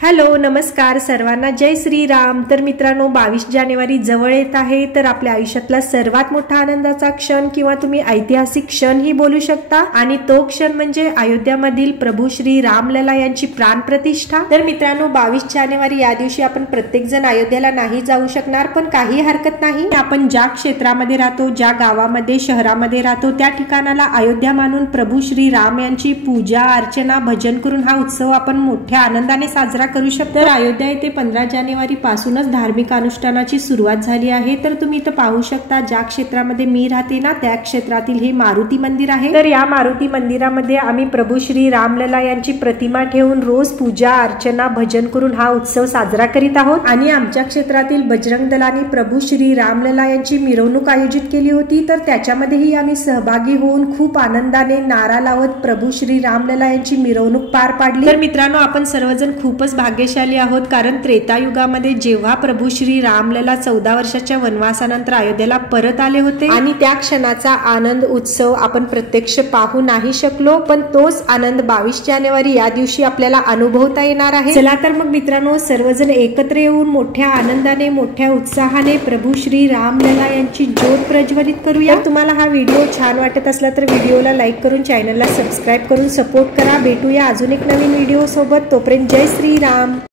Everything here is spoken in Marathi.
हॅलो नमस्कार सर्वांना, जय श्रीराम। तर मित्रांनो 22 जानेवारी जवळ येत आहे, तर आपल्या आयुष्यातला सर्वात मोठा आनंदाचा क्षण किंवा तुम्ही ऐतिहासिक क्षण ही बोलू शकता, आणि तो क्षण म्हणजे अयोध्यामधील प्रभू श्री रामलला यांची प्राण प्रतिष्ठा। तर मित्रांनो 22 जानेवारी या दिवशी आपण प्रत्येक जण अयोध्येला नाही जाऊ शकणार, पण काही हरकत नाही। आपण ज्या क्षेत्रामध्ये राहतो, ज्या गावामध्ये शहरामध्ये राहतो, त्या ठिकाणाला अयोध्या मानून प्रभू श्री राम यांची पूजा अर्चना भजन करून हा उत्सव आपण मोठ्या आनंदाने साजरा करू शकतो। तर अयोध्या येथे 15 जानेवारी पासूनच धार्मिक अनुष्ठानाची सुरुवात झाली आहे। तर तुम्ही इथं पाहू शकता, ज्या क्षेत्रामध्ये मी राहते ना त्या क्षेत्रातील हे मारुती मंदिर आहे। तर या मारुती मंदिरामध्ये आम्ही प्रभू श्री रामलला यांची प्रतिमा ठेवून रोज पूजा अर्चना भजन करून हा उत्सव साजरा करीत आहोत। आणि आमच्या क्षेत्रातील बजरंग दलाने प्रभू श्री रामलला यांची मिरवणूक आयोजित केली होती, तर त्याच्यामध्येही आम्ही सहभागी होऊन खूप आनंदाने नारा लावत प्रभू श्री रामलला यांची मिरवणूक पार पाडली। तर मित्रांनो आपण सर्वजण खूपच भाग्यशाली आहोत, कारण त्रेतायुगामध्ये जेव्हा प्रभू श्री रामलला 14 वर्षाच्या वनवासानंतर अयोध्येला परत आले होते, आणि त्या क्षणाचा आनंद उत्सव आपण प्रत्यक्ष पाहू नाही शकलो, पण तोच आनंद 22 जानेवारी या दिवशी आपल्याला अनुभवता येणार आहे। चला तर मग मित्रांनो सर्वजण एकत्र येऊन मोठ्या आनंदाने मोठ्या उत्साहाने प्रभू श्री रामलला यांची ज्योत प्रज्वलित करूया। तुम्हाला हा व्हिडिओ छान वाटत असला तर व्हिडिओला लाईक करून चॅनलला सबस्क्राईब करून सपोर्ट करा। भेटूया अजून एक नवीन व्हिडिओ सोबत, तोपर्यंत जय श्रीराम।